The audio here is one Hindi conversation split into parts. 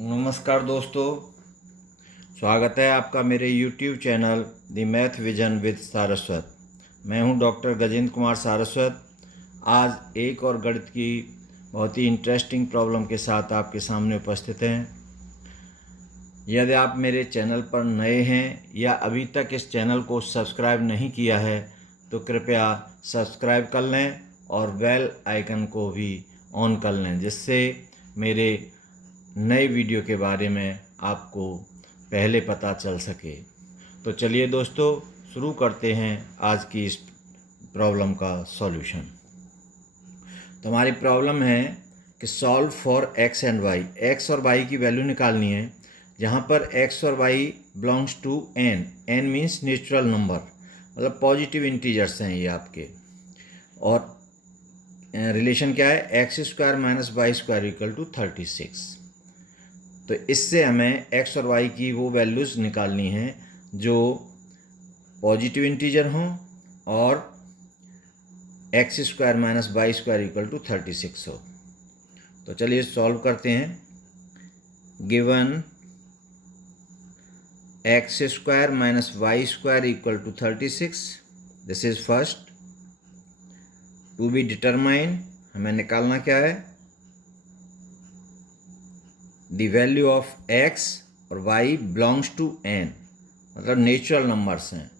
नमस्कार दोस्तों, स्वागत है आपका मेरे YouTube channel the math vision with Saraswat. मैं हूं डॉक्टर गजेंद्र कुमार सारस्वत। आज एक और गणित की बहुत ही इंटरेस्टिंग प्रॉब्लम के साथ आपके सामने उपस्थित हैं। यदि आप मेरे चैनल पर नए हैं या अभी तक इस चैनल को सब्सक्राइब नहीं किया है तो कृपया सब्सक्राइब कर लें और बेल आइकन को भी ऑन कर लें, जिससे मेरे नए वीडियो के बारे में आपको पहले पता चल सके। तो चलिए दोस्तों, शुरू करते हैं आज की इस प्रॉब्लम का सॉल्यूशन। तो हमारी प्रॉब्लम है कि solve for x and y. X और वाई की वैल्यू निकालनी है, जहाँ पर एक्स और y belongs to N. N means natural number, मतलब पॉजिटिव इंटीजर्स हैं ये आपके। और रिलेशन क्या है? X square minus y square equal to 36। तो इससे हमें एक्स और वाई की वो वैल्यूज़ निकालनी हैं जो पॉजिटिव इंटीजर हों और x square minus y square equal to 36 हो। तो चलिए सॉल्व करते हैं। Given x square minus y square equal to 36, this is first. To be determine, हमें निकालना क्या है? द वैल्यू ऑफ एक्स और वाई बिलोंग्स टू एन, मतलब नेचुरल नंबर्स हैं,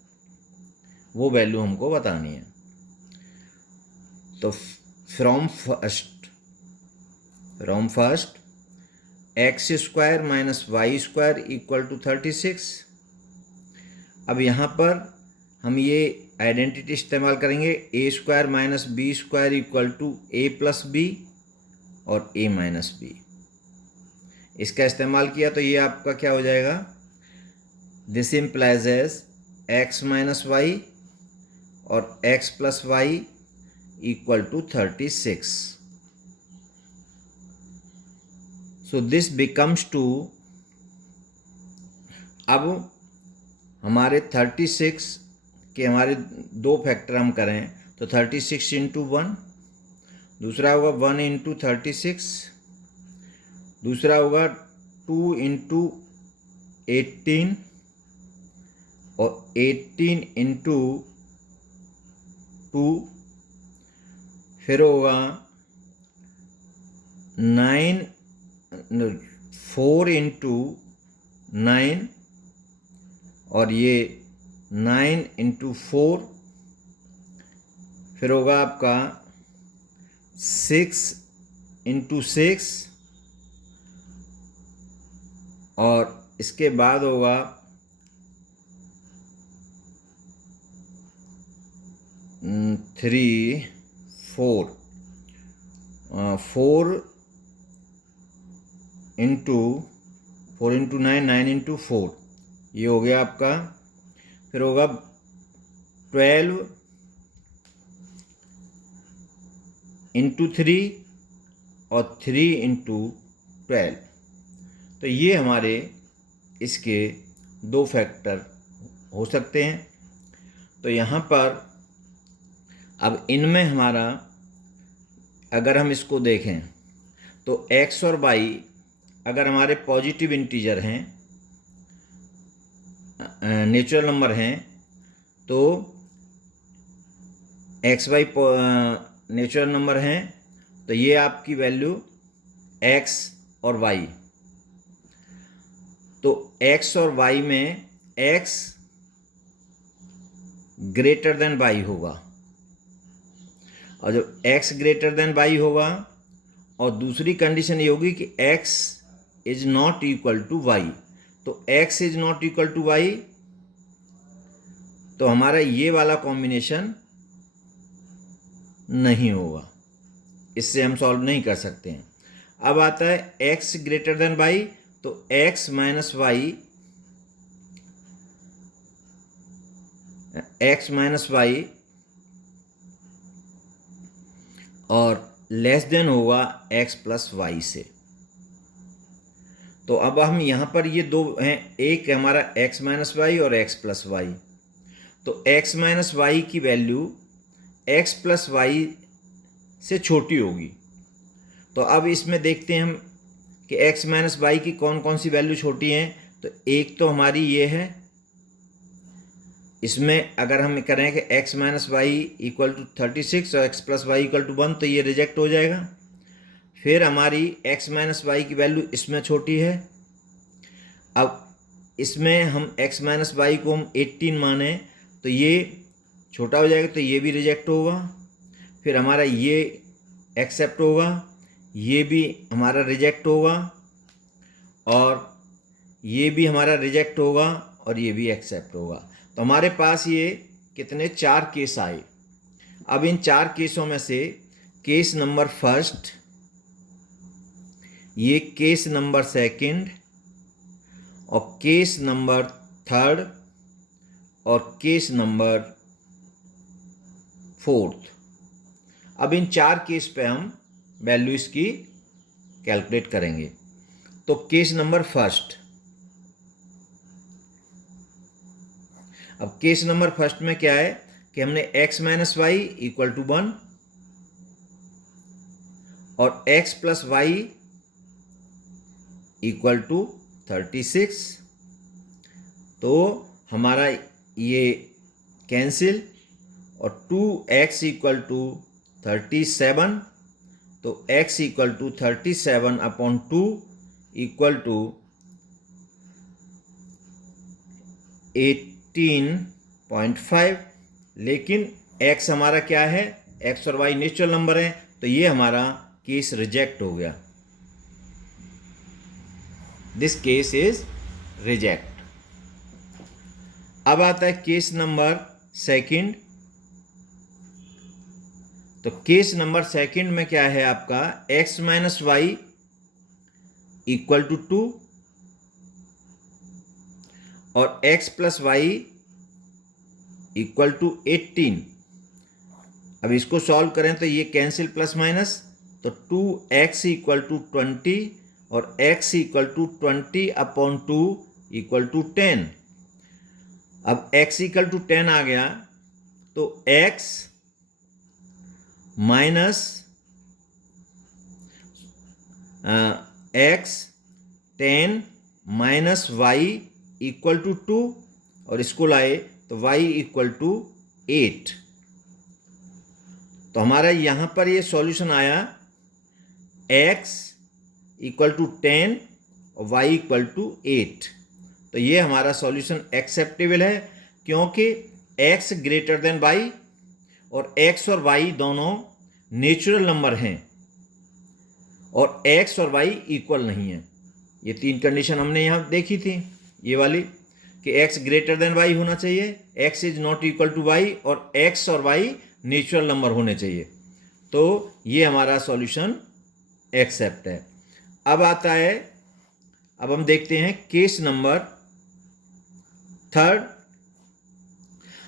वो वैल्यू हमको बतानी है। तो from first x square minus y square equal to 36। अब यहाँ पर हम ये आइडेंटिटी इस्तेमाल करेंगे, a square minus b square equal to a plus b और ए माइनस बी। इसका इस्तेमाल किया तो ये आपका क्या हो जाएगा? This implies as x minus y और x plus y equal to 36। So this becomes two, अब हमारे 36 के हमारे दो फैक्टर हम करें तो 36 इंटू 1, दूसरा होगा 1 इंटू 36, दूसरा होगा 2 इंटू 18 और 18 इंटू 2, फिर होगा 4 इंटू 9 और ये 9 इंटू 4, फिर होगा आपका 6 इंटू 6 और इसके बाद होगा 3 4 4 इंटू 9, 9 इंटू 4, ये हो गया आपका। फिर होगा 12 इंटू 3 और 3 इंटू 12। तो ये हमारे इसके दो फैक्टर हो सकते हैं। तो यहाँ पर अब इनमें हमारा, अगर हम इसको देखें तो x और y अगर हमारे पॉजिटिव इंटीजर हैं, नेचुरल नंबर हैं, तो एक्स वाई नेचुरल नंबर हैं, तो ये आपकी वैल्यू x और y। तो x और y में x ग्रेटर देन y होगा, और जब x ग्रेटर देन y होगा और दूसरी कंडीशन ये होगी कि x is not equal to y, तो x is not equal to y, तो हमारा ये वाला कॉम्बिनेशन नहीं होगा, इससे हम सॉल्व नहीं कर सकते हैं। अब आता है x ग्रेटर देन y, तो x माइनस वाई, और लेस देन होगा x प्लस वाई से। तो अब हम यहाँ पर ये दो हैं, एक हमारा x माइनस वाई और x प्लस वाई। तो x माइनस वाई की वैल्यू x प्लस वाई से छोटी होगी। तो अब इसमें देखते हैं हम कि x माइनस वाई की कौन कौन सी वैल्यू छोटी हैं। तो एक तो हमारी ये है, इसमें अगर हम करें कि x minus y equal to 36 और x plus y equal to 1 तो ये रिजेक्ट हो जाएगा। फिर हमारी x माइनस वाई की वैल्यू इसमें छोटी है। अब इसमें हम x माइनस वाई को हम 18 माने तो ये छोटा हो जाएगा, तो ये भी रिजेक्ट होगा। फिर हमारा ये एक्सेप्ट होगा, ये भी हमारा रिजेक्ट होगा, और ये भी हमारा रिजेक्ट होगा, और ये भी एक्सेप्ट होगा। तो हमारे पास ये कितने 4 केस आए। अब इन 4 केसों में से केस नंबर फर्स्ट, ये केस नंबर सेकंड, और केस नंबर थर्ड, और केस नंबर फोर्थ। अब इन 4 केस पे हम वैल्यू इसकी कैलकुलेट करेंगे। तो केस नंबर फर्स्ट, अब केस नंबर फर्स्ट में क्या है कि हमने x minus y equal to 1 और x plus y equal to 36, तो हमारा ये कैंसिल, और 2x इक्वल टू 37, तो x equal to 37 upon 2 equal to 18.5। लेकिन x हमारा क्या है, x और y नेचुरल नंबर है, तो ये हमारा केस रिजेक्ट हो गया। This case is reject. अब आता है केस नंबर सेकंड। तो केस नंबर सेकंड में क्या है आपका, x minus y equal to 2 और x plus y equal to 18। अब इसको सॉल्व करें तो ये कैंसिल प्लस माइनस, तो 2x इक्वल टू 20 और x equal to 20 upon 2 equal to 10। अब x इक्वल टू 10 आ गया, तो x minus x 10 minus y equal to 2, और इसको लाए तो y इक्वल टू 8। तो हमारा यहाँ पर ये सॉल्यूशन आया x इक्वल टू 10 और y इक्वल टू 8। तो ये हमारा सॉल्यूशन एक्सेप्टेबल है, क्योंकि x ग्रेटर देन y और x और y दोनों नेचुरल नंबर हैं, और x और y इक्वल नहीं है। ये 3 कंडीशन हमने यहाँ देखी थी, ये वाली कि x ग्रेटर देन y होना चाहिए, x is not equal to y, और x और y नेचुरल नंबर होने चाहिए। तो ये हमारा सॉल्यूशन एक्सेप्ट है। अब आता है, अब हम देखते हैं केस नंबर थर्ड।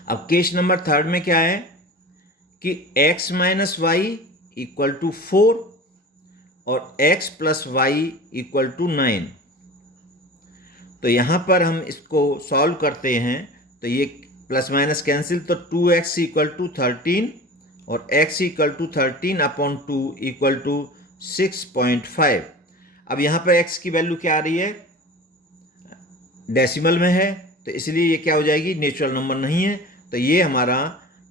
अब केस नंबर थर्ड में क्या है कि x minus y equal to 4 और x plus y equal to 9। तो यहाँ पर हम इसको सॉल्व करते हैं तो ये प्लस माइनस कैंसिल, तो 2x इक्वल टू 13 और x equal to 13 upon 2 equal to 6.5। अब यहाँ पर x की वैल्यू क्या आ रही है, डेसिमल में है, तो इसलिए ये क्या हो जाएगी, नेचुरल नंबर नहीं है। तो ये हमारा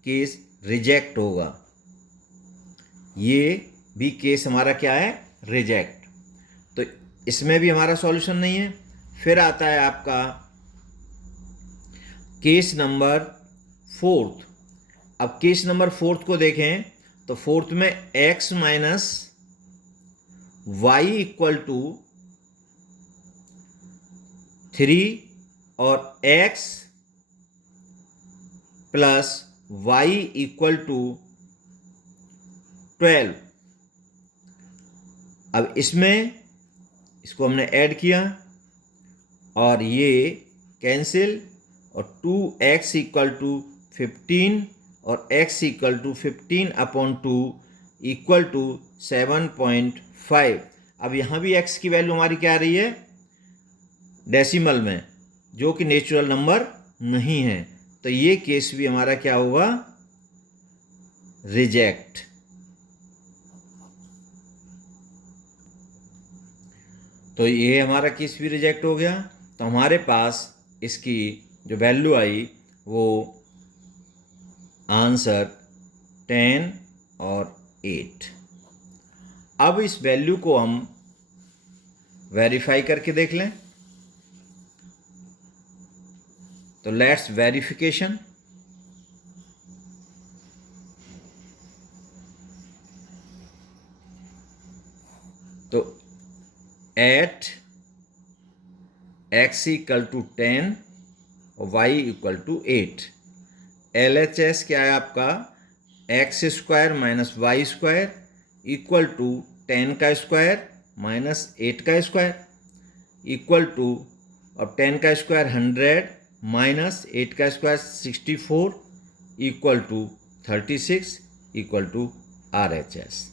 केस रिजेक्ट होगा, ये भी केस हमारा क्या है, रिजेक्ट। तो इसमें भी हमारा सॉल्यूशन नहीं है। फिर आता है आपका केस नंबर फोर्थ। अब केस नंबर फोर्थ को देखें तो फोर्थ में x minus y equal to 3 और x plus y equal to 12। अब इसमें इसको हमने ऐड किया और ये कैंसिल, और 2x इक्वल टू 15 और x equal to 15 upon 2 equal to 7.5। अब यहाँ भी x की वैल्यू हमारी क्या आ रही है, डेसिमल में, जो कि नेचुरल नंबर नहीं है। तो ये केस भी हमारा क्या होगा, रिजेक्ट। तो ये हमारा किस भी रिजेक्ट हो गया। तो हमारे पास इसकी जो वैल्यू आई वो आंसर 10 और 8। अब इस वैल्यू को हम वेरीफाई करके देख लें। तो लेट्स वेरिफिकेशन। तो एट x इक्वल टू 10 और y इक्वल टू 8, LHS क्या है आपका, x square minus y square equal to 10 का स्क्वायर माइनस 8 का स्क्वायर इक्वल टू, अब 10 का स्क्वायर 100 माइनस 8 का square 64 equal to 36 equal to RHS।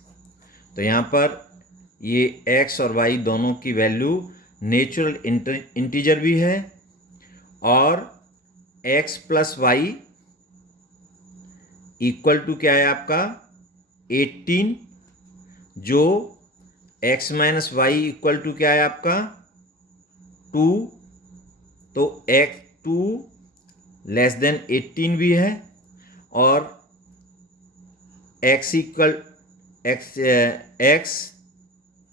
तो यहाँ पर ये x और y दोनों की वैल्यू नेचुरल इंटीजर भी है और x plus y equal to क्या है आपका 18, जो x minus y equal to क्या है आपका 2, तो x 2 लेस देन 18 भी है और x equal x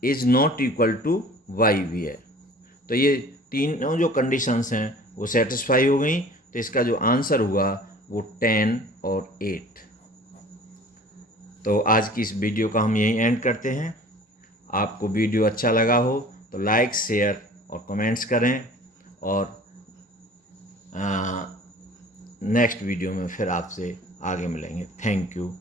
is not equal to y भी है। तो ये तीनों जो कंडीशंस हैं वो सेटिस्फाई हो गई। तो इसका जो आंसर हुआ वो 10 और 8। तो आज की इस वीडियो का हम यहीं एंड करते हैं। आपको वीडियो अच्छा लगा हो तो लाइक, शेयर और कमेंट्स करें और नेक्स्ट वीडियो में फिर आपसे आगे मिलेंगे। Thank you.